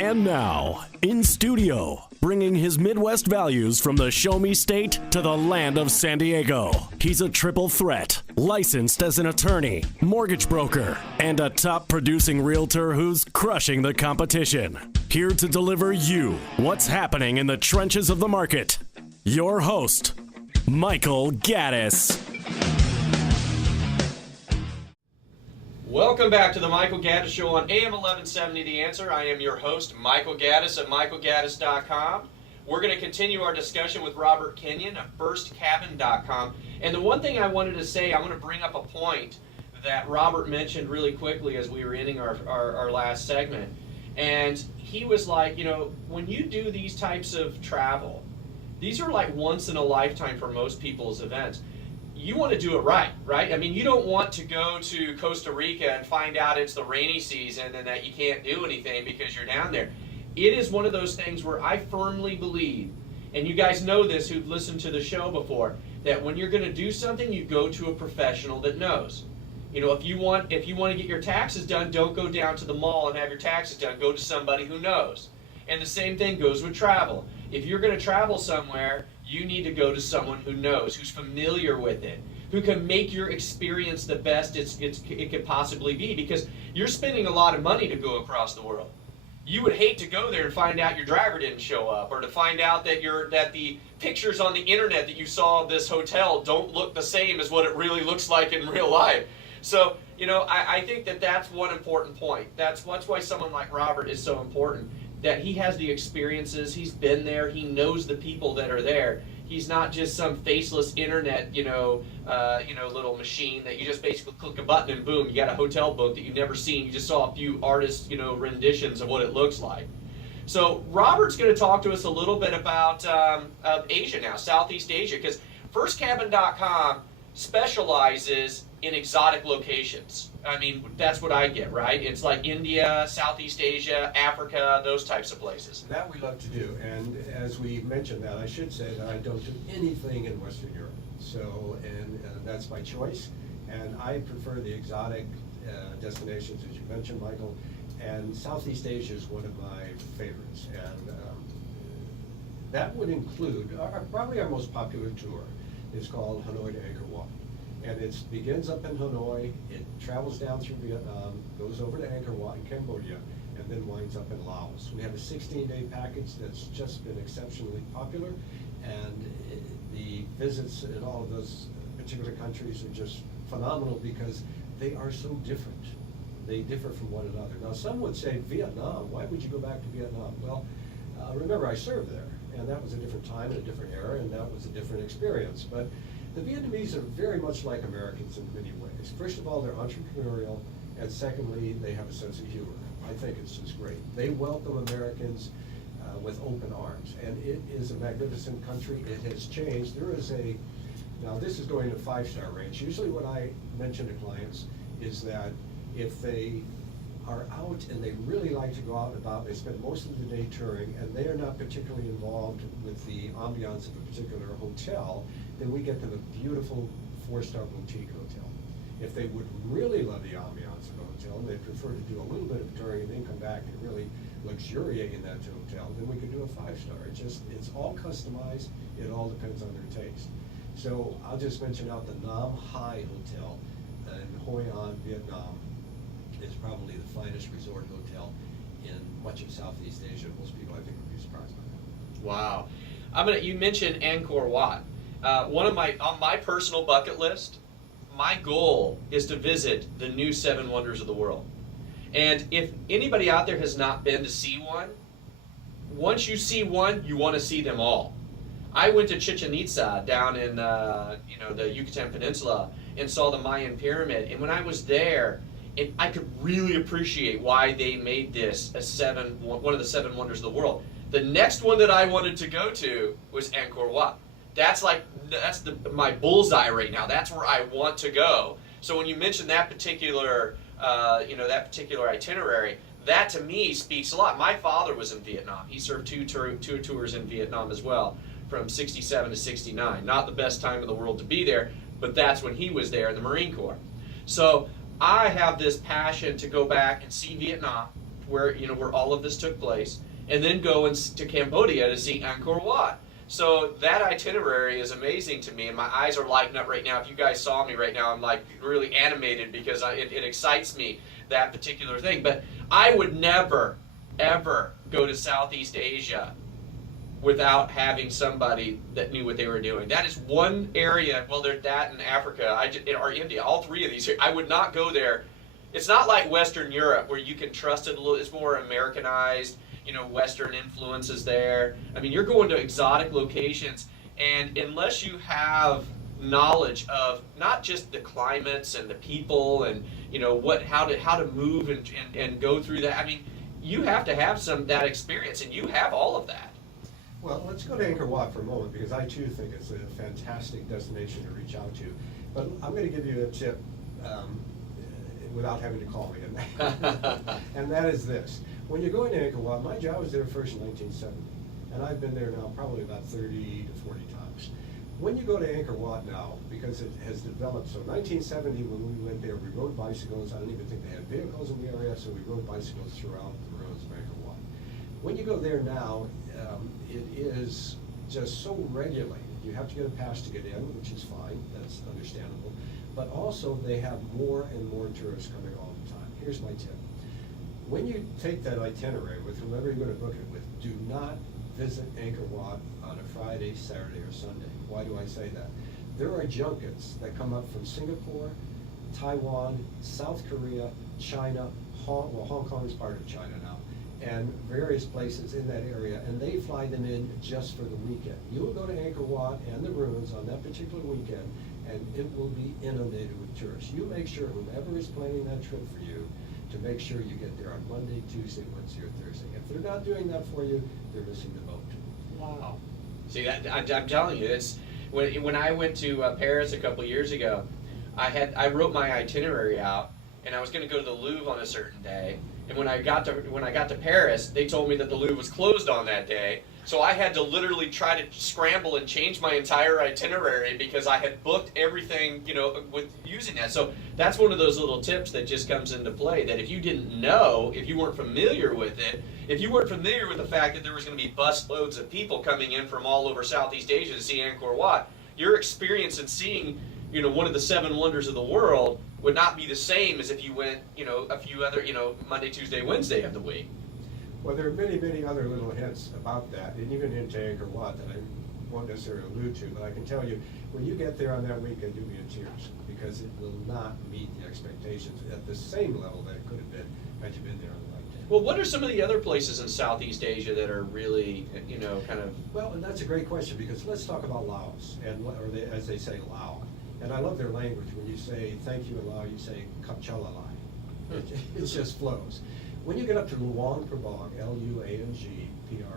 And now, in studio, bringing his Midwest values from the Show Me State to the land of San Diego. He's a triple threat, licensed as an attorney, mortgage broker, and a top producing realtor who's crushing the competition. Here to deliver you what's happening in the trenches of the market. Your host, Michael Gaddis. Welcome back to the Michael Gaddis Show on AM 1170 The Answer. I am your host, Michael Gaddis at michaelgaddis.com. We're going to continue our discussion with Robert Kenyon of firstcabin.com. And the one thing I wanted to say, I want to bring up a point that Robert mentioned really quickly as we were ending our last segment. And he was like, you know, when you do these types of travel, these are like once in a lifetime for most people's events. You want to do it right? I mean, you don't want to go to Costa Rica and find out it's the rainy season and that you can't do anything because you're down there. It is one of those things where I firmly believe, and you guys know this who've listened to the show before, that when you're going to do something, you go to a professional that knows. You know, if you want to get your taxes done, don't go down to the mall and have your taxes done. Go to somebody who knows. And the same thing goes with travel. If you're going to travel somewhere, you need to go to someone who knows, who's familiar with it, who can make your experience the best it could possibly be, because you're spending a lot of money to go across the world. You would hate to go there and find out your driver didn't show up, or to find out that the pictures on the internet that you saw of this hotel don't look the same as what it really looks like in real life. So, you know, I think that's one important point. That's why someone like Robert is so important. That he has the experiences, he's been there, he knows the people that are there. He's not just some faceless internet, little machine that you just basically click a button and boom, you got a hotel book that you've never seen. You just saw a few artist, renditions of what it looks like. So Robert's going to talk to us a little bit about Asia now, Southeast Asia, because firstcabin.com specializes in exotic locations. I mean, that's what I get, right? It's like India, Southeast Asia, Africa, those types of places. That we love to do, and as we mentioned that, I should say that I don't do anything in Western Europe. So, and that's by choice, and I prefer the exotic destinations, as you mentioned, Michael, and Southeast Asia is one of my favorites, and that would include, probably our most popular tour is called Hanoi to Ankor Wat. And it begins up in Hanoi, it travels down through Vietnam, goes over to Ankor Wat in Cambodia, and then winds up in Laos. We have a 16-day package that's just been exceptionally popular, and the visits in all of those particular countries are just phenomenal because they are so different. They differ from one another. Now, some would say, Vietnam, why would you go back to Vietnam? Well, remember, I served there, and that was a different time and a different era, and that was a different experience. But the Vietnamese are very much like Americans in many ways. First of all, they're entrepreneurial, and secondly, they have a sense of humor. I think it's just great. They welcome Americans with open arms, and it is a magnificent country. It has changed. Now this is going to 5-star range. Usually what I mention to clients is that if they are out and they really like to go out and about, they spend most of the day touring, and they are not particularly involved with the ambiance of a particular hotel, then we get them a beautiful 4-star boutique hotel. If they would really love the ambiance of a hotel and they prefer to do a little bit of touring and then come back and really luxuriate in that hotel, then we could do a 5-star. It's all customized. It all depends on their taste. So I'll just mention out the Nam Hai Hotel in Hoi An, Vietnam. Is probably the finest resort hotel in much of Southeast Asia. Most people, I think, would be surprised by that. Wow. You mentioned Ankor Wat. On my personal bucket list, my goal is to visit the new 7 wonders of the world. And if anybody out there has not been to see one, once you see one, you want to see them all. I went to Chichen Itza down in the Yucatan Peninsula and saw the Mayan pyramid. And when I was there, I could really appreciate why they made this one of the 7 wonders of the world. The next one that I wanted to go to was Ankor Wat. That's my bullseye right now. That's where I want to go. So when you mention that particular itinerary, that to me speaks a lot. My father was in Vietnam. He served two tours in Vietnam as well, from 67 to 69. Not the best time in the world to be there, but that's when he was there in the Marine Corps. So I have this passion to go back and see Vietnam, where where all of this took place, and then go to Cambodia to see Ankor Wat. So that itinerary is amazing to me, and my eyes are lighting up right now. If you guys saw me right now, I'm like really animated because it excites me, that particular thing. But I would never, ever go to Southeast Asia without having somebody that knew what they were doing. That is one area, well, there's that in Africa, or India, all three of these, I would not go there. It's not like Western Europe where you can trust it a little, it's more Americanized, Western influences there. I mean, you're going to exotic locations, and unless you have knowledge of not just the climates and the people and how to move and go through that, I mean, you have to have that experience, and you have all of that. Well, let's go to Ankor Wat for a moment, because I too think it's a fantastic destination to reach out to. But I'm going to give you a tip without having to call me. And that is this. When you're going to Ankor Wat, my job was there first in 1970. And I've been there now probably about 30 to 40 times. When you go to Ankor Wat now, because it has developed, so 1970 when we went there, we rode bicycles. I don't even think they had vehicles in the area, so we rode bicycles throughout the roads of Ankor Wat. When you go there now, it is just so regulated. You have to get a pass to get in, which is fine, that's understandable. But also they have more and more tourists coming all the time. Here's my tip. When you take that itinerary with whoever you're going to book it with, do not visit Ankor Wat on a Friday, Saturday, or Sunday. Why do I say that? There are junkets that come up from Singapore, Taiwan, South Korea, China, Hong Kong is part of China now, and various places in that area, and they fly them in just for the weekend. You will go to Ankor Wat and the ruins on that particular weekend, and it will be inundated with tourists. You make sure whoever is planning that trip for you to make sure you get there on Monday, Tuesday, Wednesday, or Thursday. If they're not doing that for you, they're missing the boat. Wow. See, that I'm telling you, it's when I went to Paris a couple years ago, I wrote my itinerary out, and I was going to go to the Louvre on a certain day. And when I got to Paris, they told me that the Louvre was closed on that day. So I had to literally try to scramble and change my entire itinerary because I had booked everything, with using that. So that's one of those little tips that just comes into play, that if you didn't know, if you weren't familiar with it, if you weren't familiar with the fact that there was going to be bus loads of people coming in from all over Southeast Asia to see Ankor Wat, your experience in seeing, one of the 7 wonders of the world would not be the same as if you went, a few other, Monday, Tuesday, Wednesday of the week. Well, there are many, many other little hints about that, and even into Ankor Wat that I won't necessarily allude to, but I can tell you, when you get there on that weekend, you'll be in tears, because it will not meet the expectations at the same level that it could have been had you been there on the right day. Well, what are some of the other places in Southeast Asia that are really, kind of... Well, and that's a great question, because let's talk about Laos, as they say, Lao. And I love their language. When you say thank you in Lao, you say Kapchalalai. It just flows. When you get up to Luang Prabang, Luang Prabang,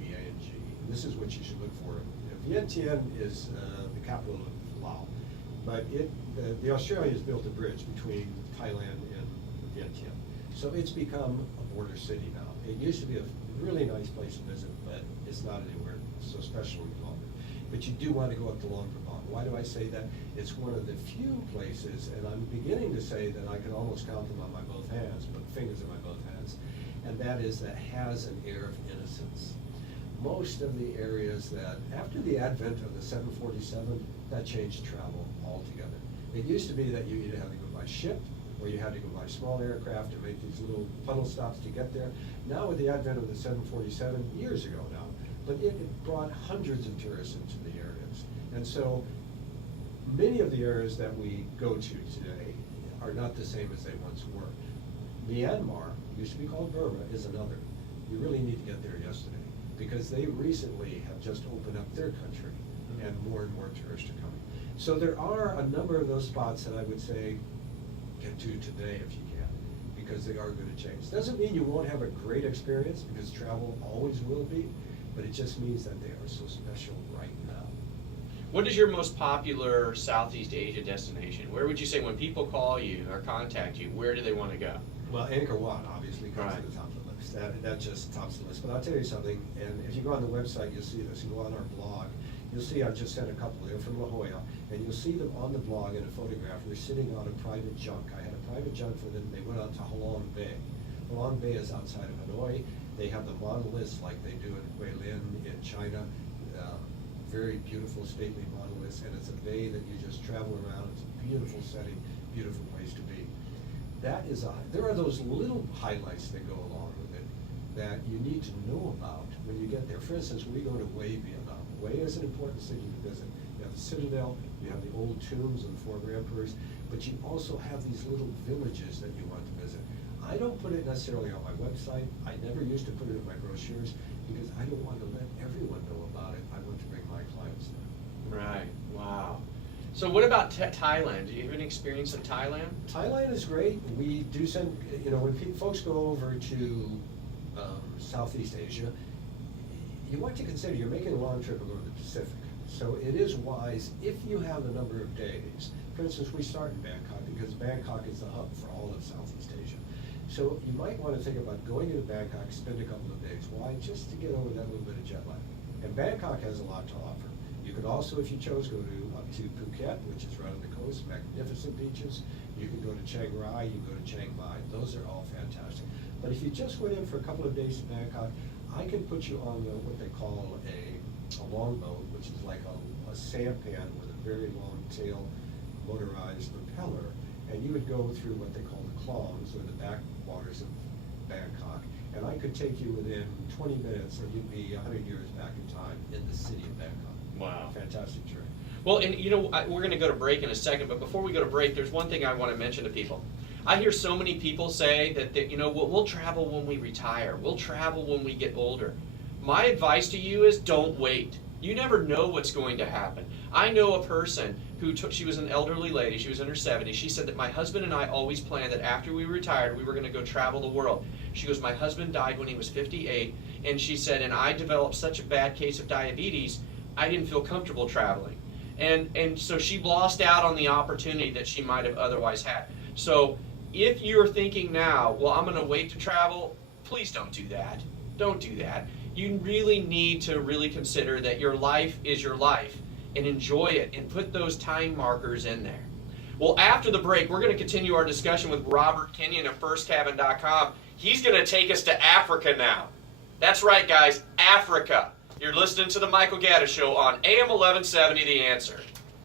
and this is what you should look for. Vientiane is the capital of Laos, but the Australians built a bridge between Thailand and Vientiane. So it's become a border city now. It used to be a really nice place to visit, but it's not anywhere so special any longer. But you do want to go up to Luang Prabang. Why do I say that? It's one of the few places, and I'm beginning to say that I can almost count them on my both hands, but fingers on my both hands, and that is that has an air of innocence. Most of the areas that, after the advent of the 747, that changed travel altogether. It used to be that you either had to go by ship, or you had to go by small aircraft and make these little tunnel stops to get there. Now with the advent of the 747, years ago now, but it brought hundreds of tourists into the areas. And so many of the areas that we go to today are not the same as they once were. Myanmar, used to be called Burma, is another. You really need to get there yesterday, because they recently have just opened up their country, and more tourists are coming. So there are a number of those spots that I would say get to today if you can, because they are going to change. Doesn't mean you won't have a great experience, because travel always will be, but it just means that they are so special right now. What is your most popular Southeast Asia destination? Where would you say when people call you or contact you, where do they want to go? Well, Ankor Wat obviously comes Right. to the top of the list. That just tops the list. But I'll tell you something, and if you go on the website, you'll see this. You go on our blog, you'll see I've just sent a couple there from La Jolla, and you'll see them on the blog in a photograph. They're sitting on a private junk. I had a private junk for them. They went out to Halong Bay. Long Bay is outside of Hanoi. They have the monoliths like they do in Guilin in China. Very beautiful, stately monoliths, and it's a bay that you just travel around. It's a beautiful setting, beautiful place to be. There are those little highlights that go along with it that you need to know about when you get there. For instance, when we go to Hue, Vietnam, Hue is an important city to visit. You have the citadel, you have the old tombs of the former emperors, but you also have these little villages that you want to visit. I don't put it necessarily on my website. I never used to put it in my brochures because I don't want to let everyone know about it. I want to bring my clients there. Right. Wow. So what about Thailand? Do you have any experience in Thailand? Thailand is great. We do send, when folks go over to Southeast Asia, you want to consider you're making a long trip and going to the Pacific. So it is wise if you have a number of days. For instance, we start in Bangkok because Bangkok is the hub for all of Southeast Asia. So you might want to think about going into Bangkok, spend a couple of days. Why? Just to get over that little bit of jet lag. And Bangkok has a lot to offer. You could also, if you chose, go up to Phuket, which is right on the coast, magnificent beaches. You could go to Chiang Rai, you can go to Chiang Mai. Those are all fantastic. But if you just went in for a couple of days to Bangkok, I can put you on what they call a longboat, which is like a sampan with a very long tail motorized propeller. And you would go through what they call the klongs, or the backwaters of Bangkok. And I could take you within 20 minutes, and you'd be 100 years back in time in the city of Bangkok. Wow. Fantastic journey. Well, and we're going to go to break in a second, but before we go to break, there's one thing I want to mention to people. I hear so many people say that we'll travel when we retire. We'll travel when we get older. My advice to you is don't wait. You never know what's going to happen. I know a person who she was an elderly lady. She was in her 70s. She said that my husband and I always planned that after we retired, we were going to go travel the world. She goes, my husband died when he was 58, and she said, and I developed such a bad case of diabetes, I didn't feel comfortable traveling. And so she lost out on the opportunity that she might have otherwise had. So if you're thinking now, well, I'm going to wait to travel, please don't do that. Don't do that. You really need to really consider that your life is your life and enjoy it and put those time markers in there. Well, after the break, we're going to continue our discussion with Robert Kenyon of firstcabin.com. He's going to take us to Africa now. That's right, guys, Africa. You're listening to the Michael Gaddis Show on AM 1170, The Answer.